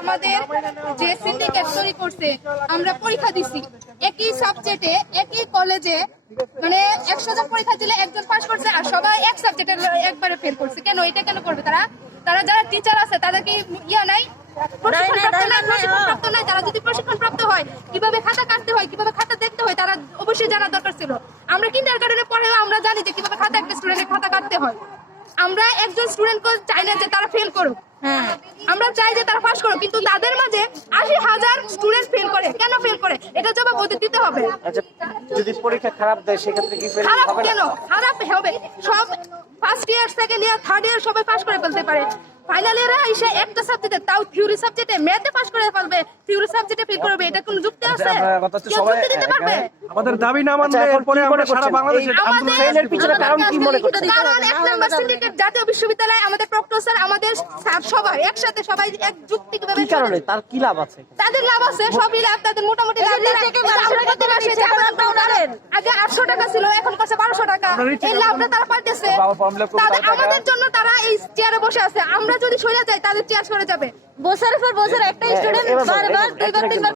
আমাদের যে সিন্ডিকেট তৈরি করছে, আমরা পরীক্ষা দিছি একই সাবজেক্টে একই কলেজে, মানে 100 জন পরীক্ষা দিলে একজন পাস করছে আর সবাই এক সাবজেক্টে একবারে ফেল করছে। কেন এটা কেন করবে তারা? তারা যারা টিচার আছে তাদের কি ইয়া নাই, প্রশিক্ষণপ্রাপ্ত নাই? তারা যদি প্রশিক্ষণপ্রাপ্ত হয় কিভাবে খাতা কাটতে হয়, কিভাবে খাতা দেখতে হয়, তারা অবশ্যই জানার দরকার ছিল। আমরা কিন্ডারগার্টেনে পড়েও আমরা জানি যে কিভাবে খাতা একটা স্টুডেন্টের খাতা কাটতে হয়। আমরা একজন স্টুডেন্টকে চাই না যে তারা ফেল করুক, আমরা চাই যে তারা পাস করুক, কিন্তু তাদের মাঝে 80,000 স্টুডেন্ট ফেল করে। কেন ফেল করে এটা জবাব ওদের দিতে হবে। আচ্ছা, যদি পরীক্ষা খারাপ দেয় সেক্ষেত্রে কি ফেল খারাপ হবে না? কেন খারাপ হবে? সব first year, second year, third year সবাই পাস করে ফেলতে পারে। ফাইনাল ইয়ারে এসে একটা সাবজেক্টে, তাও থিওরি সাবজেক্টে, ম্যাথে পাস করে ফেলবে, থিওরি সাবজেক্টে ফেল করবে, এটা কোনো যুক্তি আছে? কেউ যুক্তি দিতে পারবে? আমাদের দাবি না মানলে এরপরে আমরা সারা বাংলাদেশে আন্দোলন ফেলের পিছনে কারণ কি মনে করছেন? কারণ 1 নাম্বার সিন্ডিকেট জাতীয় বিশ্ববিদ্যালয়, আমাদের প্রক্টর স্যার, আমাদের স্যার সবাই একসাথে, সবাই এক যুক্তিভাবে কি কারণে তার কি লাভ আছে? তাদের লাভ আছে, সবই লাভ, তাদের মোটামুটি লাভ। আগে 800 টাকা ছিল, এখন করছে 1200 টাকা। এই লাভটা তারা পাইতেছে, আমাদের জন্য তারা এই চেয়ারে বসে আছে। আমরা যদি সরে যাই তাদের চেয়ার সরে যাবে। বছরের পর বছর একটা স্টুডেন্ট বারবার 2 বার 3 বার